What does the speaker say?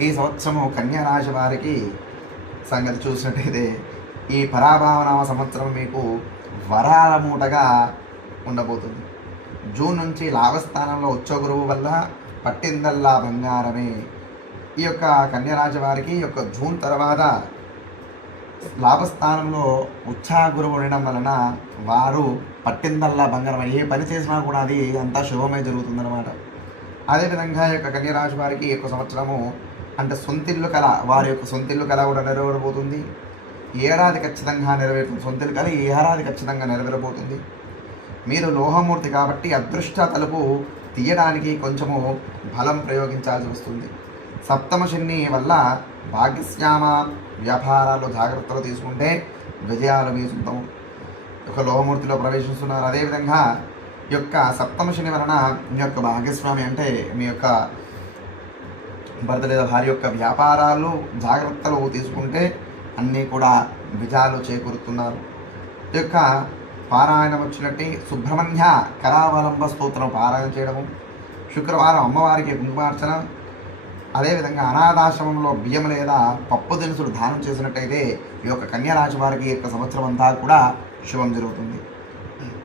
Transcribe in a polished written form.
ఈ సంవత్సరము కన్యా రాశి వారికి సంగతి చూసినట్టయితే ఈ పరాభావనామ సంవత్సరం మీకు వరాల మూటగా ఉండబోతుంది. జూన్ నుంచి లాభస్థానంలో ఉచ్చ గురువు వల్ల పట్టిందల్లా బంగారమే. ఈ యొక్క కన్యరాశి వారికి యొక్క జూన్ తర్వాత లాభస్థానంలో ఉచ్చా గురువు ఉండడం వలన వారు పట్టిందల్లా బంగారం, ఏ పని చేసినా కూడా అది అంతా శుభమే జరుగుతుందన్నమాట. అదేవిధంగా ఈ యొక్క కన్యరాశి వారికి ఈ యొక్క సంవత్సరము అంటే సొంతిల్లు కళ, వారి యొక్క సొంతిల్లు కళ కూడా నెరవేరబోతుంది. ఏడాది ఖచ్చితంగా నెరవేరుతుంది. సొంతిల్లు కళ ఈ ఏడాది ఖచ్చితంగా నెరవేరబోతుంది. మీరు లోహమూర్తి కాబట్టి అదృష్ట తలుపు తీయడానికి కొంచెము బలం ప్రయోగించాల్సి వస్తుంది. సప్తమ శని వల్ల భాగ్యశ్యామ వ్యాపారాల్లో జాగ్రత్తలు తీసుకుంటే విజయాలు మీ సొంతం. ఒక లోహమూర్తిలో ప్రవేశిస్తున్నారు. అదేవిధంగా ఈ యొక్క సప్తమ శని వలన మీ యొక్క భాగ్యస్వామి అంటే మీ యొక్క భర్త లేదా భార్య యొక్క వ్యాపారాలు జాగ్రత్తలు తీసుకుంటే అన్నీ కూడా విజయాలు చేకూరుతున్నారు. ఈ యొక్క పారాయణం వచ్చినట్టు సుబ్రహ్మణ్య కరావలంబ స్తోత్రం పారాయణ చేయడము, శుక్రవారం అమ్మవారికి కుంకుమార్చన, అదేవిధంగా అనాథాశ్రమంలో బియ్యం లేదా పప్పు దినుసులు దానం చేసినట్టయితే ఈ యొక్క కన్యా రాశి వారికి ఈ యొక్క సంవత్సరం అంతా కూడా శుభం జరుగుతుంది.